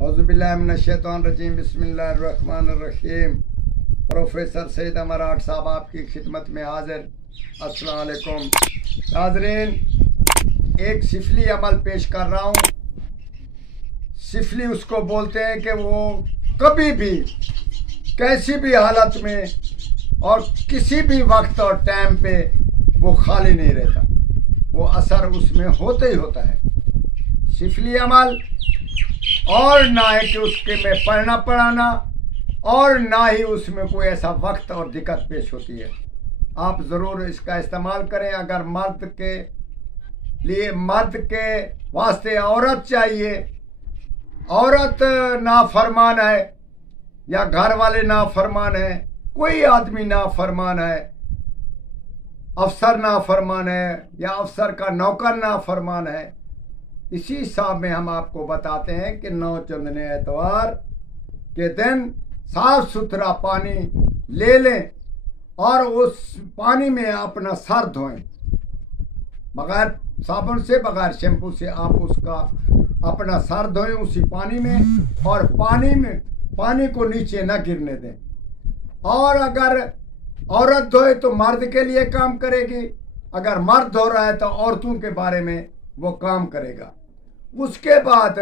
औज़ुबिल्लाहिमिनश्शैतानिर्रजीम बिस्मिल्लाहिर्रहमानिर्रहीम। प्रोफेसर सैयद अमराट साहब आपकी खिदमत में हाजिर। अस्सलाम वालेकुम नाज़रीन, एक सिफली अमल पेश कर रहा हूँ। सिफली उसको बोलते हैं कि वो कभी भी कैसी भी हालत में और किसी भी वक्त और टाइम पे वो खाली नहीं रहता, वो असर उसमें होता ही होता है। सिफली अमल और ना है कि उसके में पढ़ना पढ़ाना और ना ही उसमें कोई ऐसा वक्त और दिक्कत पेश होती है। आप ज़रूर इसका इस्तेमाल करें। अगर मर्द के वास्ते औरत चाहिए, औरत नाफरमान है या घर वाले नाफरमान है, कोई आदमी नाफरमान है, अफसर नाफरमान है या अफसर का नौकर नाफरमान है, इसी हिसाब में हम आपको बताते हैं कि 9 चंदने एतवार के दिन साफ सुथरा पानी ले लें और उस पानी में अपना सर धोएं, बगैर साबुन से, बगैर शैम्पू से। आप उसका अपना सर धोएं उसी पानी में, और पानी को नीचे न गिरने दें। और अगर औरत धोए तो मर्द के लिए काम करेगी, अगर मर्द धो रहा है तो औरतों के बारे में वो काम करेगा। उसके बाद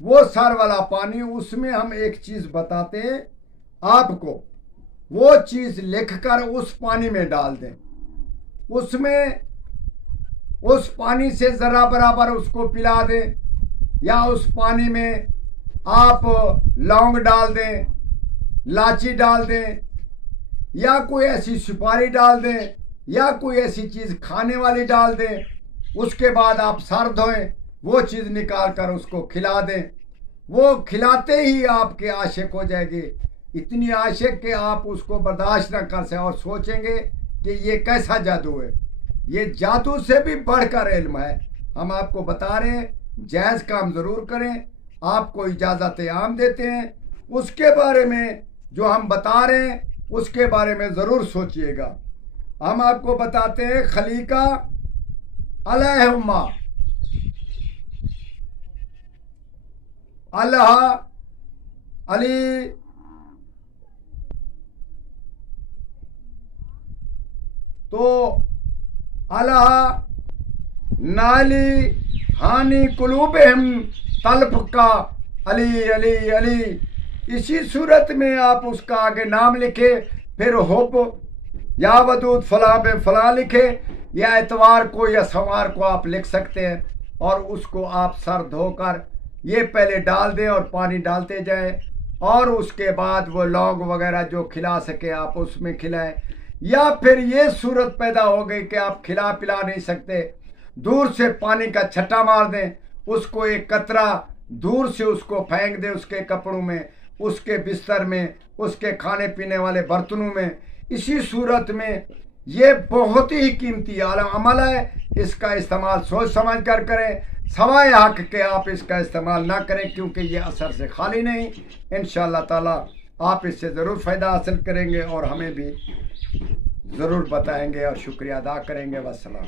वो सर वाला पानी, उसमें हम एक चीज़ बताते हैं आपको, वो चीज़ लिखकर उस पानी में डाल दें। उसमें उस पानी से ज़रा बराबर उसको पिला दें, या उस पानी में आप लौंग डाल दें, इलायची डाल दें, या कोई ऐसी सुपारी डाल दें, या कोई ऐसी चीज़ खाने वाली डाल दें। उसके बाद आप सर धोएं, वो चीज़ निकाल कर उसको खिला दें। वो खिलाते ही आपके आशिक हो जाएगी, इतनी आशिक कि आप उसको बर्दाश्त न कर सकें और सोचेंगे कि ये कैसा जादू है। ये जादू से भी बढ़कर इल्म है। हम आपको बता रहे हैं, जायज़ काम ज़रूर करें। आपको इजाज़त आम देते हैं, उसके बारे में जो हम बता रहे हैं उसके बारे में ज़रूर सोचिएगा। हम आपको बताते हैं खलीका अलैहुम्मा अल्लाह अली तो अल्लाह नाली हानि कुलूबहिम तल्फ का अली अली अली। इसी सूरत में आप उसका आगे नाम लिखे, फिर हुब या वदूद फलां पे फलां लिखे, या एतवार को या सवार को आप लिख सकते हैं। और उसको आप सर धोकर ये पहले डाल दें और पानी डालते जाएं, और उसके बाद वो लौंग वगैरह जो खिला सके आप उसमें खिलाएं। या फिर ये सूरत पैदा हो गई कि आप खिला पिला नहीं सकते, दूर से पानी का छट्टा मार दें, उसको एक कतरा दूर से उसको फेंक दें उसके कपड़ों में, उसके बिस्तर में, उसके खाने पीने वाले बर्तनों में। इसी सूरत में ये बहुत ही कीमती अमल है। इसका इस्तेमाल सोच समझ कर करें, सवाए हक के आप इसका इस्तेमाल ना करें, क्योंकि ये असर से खाली नहीं। इंशाअल्लाह ताला आप इससे ज़रूर फ़ायदा हासिल करेंगे और हमें भी ज़रूर बताएंगे और शुक्रिया अदा करेंगे। वस्सलाम।